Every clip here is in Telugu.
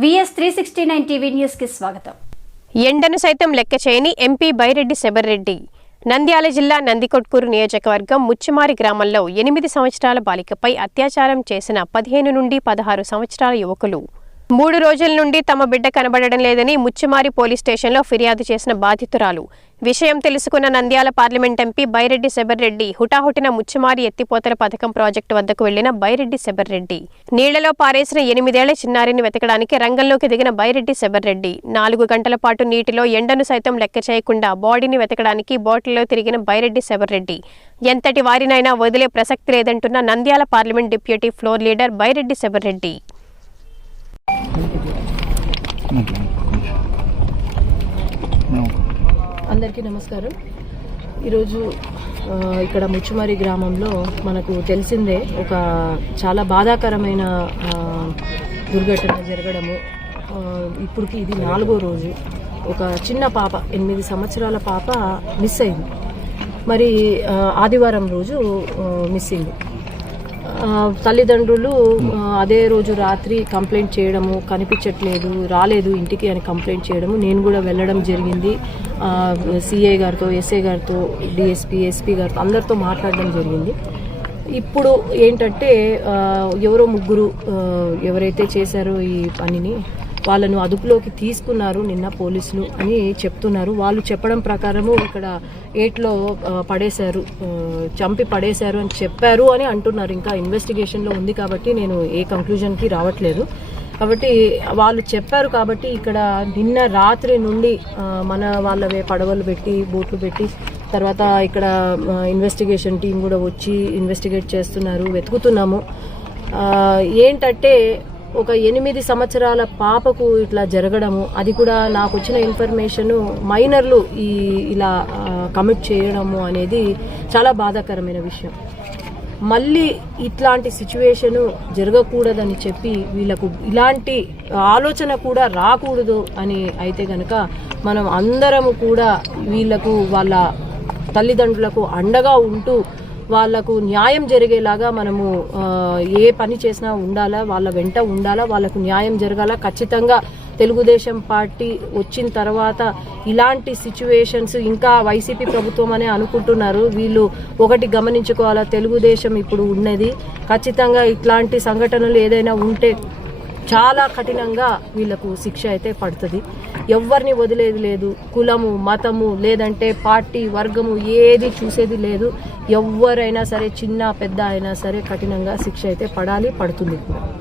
VS three sixty nine TV న్యూస్కి స్వాగతం. ఎండను సైతం లెక్క చేయని ఎంపీ బైరెడ్డి శబర్రెడ్డి. నంద్యాల జిల్లా నందికొట్కూరు నియోజకవర్గం ముచ్చిమారి గ్రామంలో ఎనిమిది సంవత్సరాల బాలికపై అత్యాచారం చేసిన పదిహేను నుండి పదహారు సంవత్సరాల యువకులు. మూడు రోజుల నుండి తమ బిడ్డ కనబడడం లేదని ముచ్చిమారి పోలీస్ స్టేషన్లో ఫిర్యాదు చేసిన బాధితురాలు. విషయం తెలుసుకున్న నంద్యాల పార్లమెంట్ ఎంపీ బైరెడ్డి శబర్రెడ్డి హుటాహుటిన ముచ్చమారి ఎత్తిపోతల పథకం ప్రాజెక్టు వద్దకు వెళ్ళిన బైరెడ్డి శబర్రెడ్డి. నీళ్ళలో పారేసిన ఎనిమిదేళ్ళ చిన్నారిని వెతకడానికి రంగంలోకి దిగిన బైరెడ్డి శబర్రెడ్డి. నాలుగు గంటల పాటు నీటిలో ఎండను సైతం లెక్క చేయకుండా బాడీని వెతకడానికి బోట్లలో తిరిగిన బైరెడ్డి శబర్రెడ్డి. ఎంతటి వారినైనా వదిలే ప్రసక్తి లేదంటున్న Nandyal parliament deputy floor leader Byreddy Shabarreddy. అందరికీ నమస్కారం. ఈరోజు ఇక్కడ ముచ్చుమారి గ్రామంలో మనకు తెలిసిందే ఒక చాలా బాధాకరమైన దుర్ఘటన జరగడము. ఇప్పటికి ఇది నాలుగో రోజు. ఒక చిన్న పాప ఎనిమిది సంవత్సరాల పాప మిస్ అయింది. మరి ఆదివారం రోజు మిస్సింగ్ తల్లిదండ్రులు అదే రోజు రాత్రి కంప్లైంట్ చేయడము కనిపించట్లేదు రాలేదు ఇంటికి అని కంప్లైంట్ చేయడము నేను కూడా వెళ్ళడం జరిగింది. సిఐ గారితో ఎస్ఐ గారితో డిఎస్పీ ఎస్పీ గారితో అందరితో మాట్లాడడం జరిగింది. ఇప్పుడు ఏంటంటే ఎవరో ముగ్గురు ఎవరైతే చేశారో ఈ పనిని వాళ్ళను అదుపులోకి తీసుకున్నారు నిన్న పోలీసులు అని చెప్తున్నారు. వాళ్ళు చెప్పడం ప్రకారము ఇక్కడ ఏట్లో పడేశారు చంపి పడేశారు అని చెప్పారు అని అంటున్నారు. ఇంకా ఇన్వెస్టిగేషన్లో ఉంది కాబట్టి నేను ఏ కంక్లూజన్కి రావట్లేదు. కాబట్టి వాళ్ళు చెప్పారు కాబట్టి ఇక్కడ నిన్న రాత్రి నుండి మన వాళ్ళవే పడవలు పెట్టి బోట్లు పెట్టి తర్వాత ఇక్కడ ఇన్వెస్టిగేషన్ టీం కూడా వచ్చి ఇన్వెస్టిగేట్ చేస్తున్నారు వెతుకుతున్నాము. ఏంటంటే ఒక ఎనిమిది సంవత్సరాల పాపకు ఇట్లా జరగడము అది కూడా నాకు వచ్చిన ఇన్ఫర్మేషన్ మైనర్లు ఈ ఇలా కమిట్ చేయడము అనేది చాలా బాధాకరమైన విషయం. మళ్ళీ ఇట్లాంటి సిచ్యువేషను జరగకూడదని చెప్పి వీళ్ళకు ఇలాంటి ఆలోచన కూడా రాకూడదు అని అయితే కనుక మనం అందరము కూడా వీళ్ళకు వాళ్ళ తల్లిదండ్రులకు అండగా ఉంటూ వాళ్ళకు న్యాయం జరిగేలాగా మనము ఏ పని చేసినా ఉండాలా వాళ్ళ వెంట ఉండాలా వాళ్ళకు న్యాయం జరగాల. ఖచ్చితంగా తెలుగుదేశం పార్టీ వచ్చిన తర్వాత ఇలాంటి సిచ్యువేషన్స్ ఇంకా వైసీపీ ప్రభుత్వం అనే అనుకుంటున్నారు. వీళ్ళు ఒకటి గమనించుకోవాలా తెలుగుదేశం ఇప్పుడు ఉన్నది. ఖచ్చితంగా ఇట్లాంటి సంఘటనలు ఏదైనా ఉంటే చాలా కఠినంగా వీళ్ళకు శిక్ష అయితే పడుతుంది. ఎవరిని వదిలేది లేదు. కులము మతము లేదంటే పార్టీ వర్గము ఏది చూసేది లేదు. ఎవరైనా సరే చిన్న పెద్ద అయినా సరే కఠినంగా శిక్ష అయితే పడాలి పడుతుంది కూడా.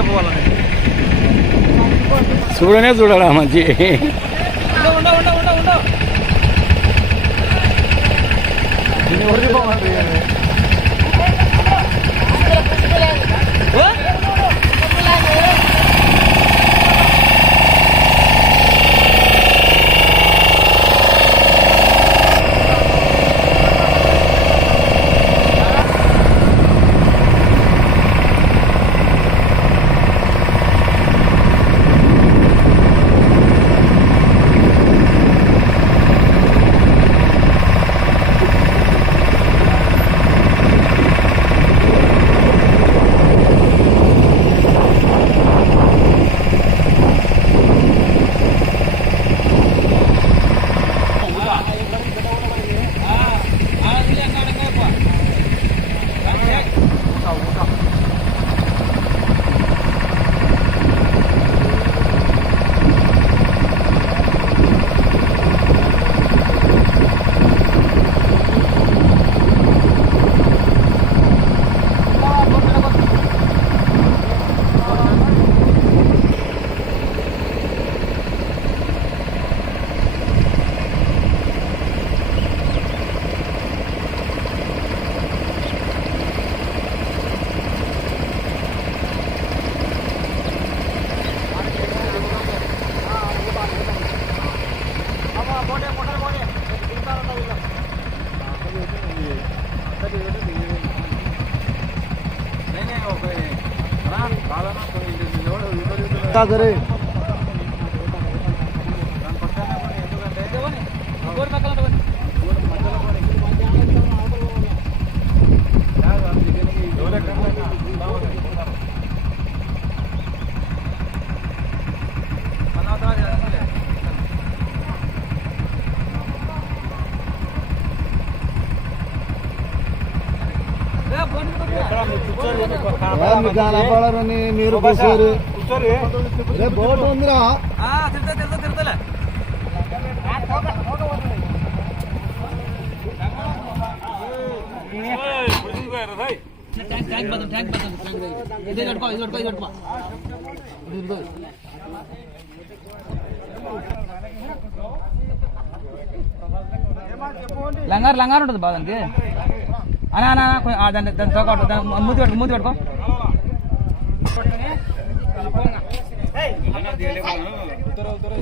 రమ్మని చెప్పవాలని చూడనే చూడరా మంచి. కనపడరని మీరు కూర్చోరు రే బోట్ ఉందిరా? తిరుతా తిరుతా తిరుతలే లంగారు లంగారు ఉంటుంది బాగా దానికి. అనా అనా దాన్ని దాన్ని తోక దాన్ని మూతి పెట్టుకో మూతి పెట్టుకో ఉత్తర ఉత్తర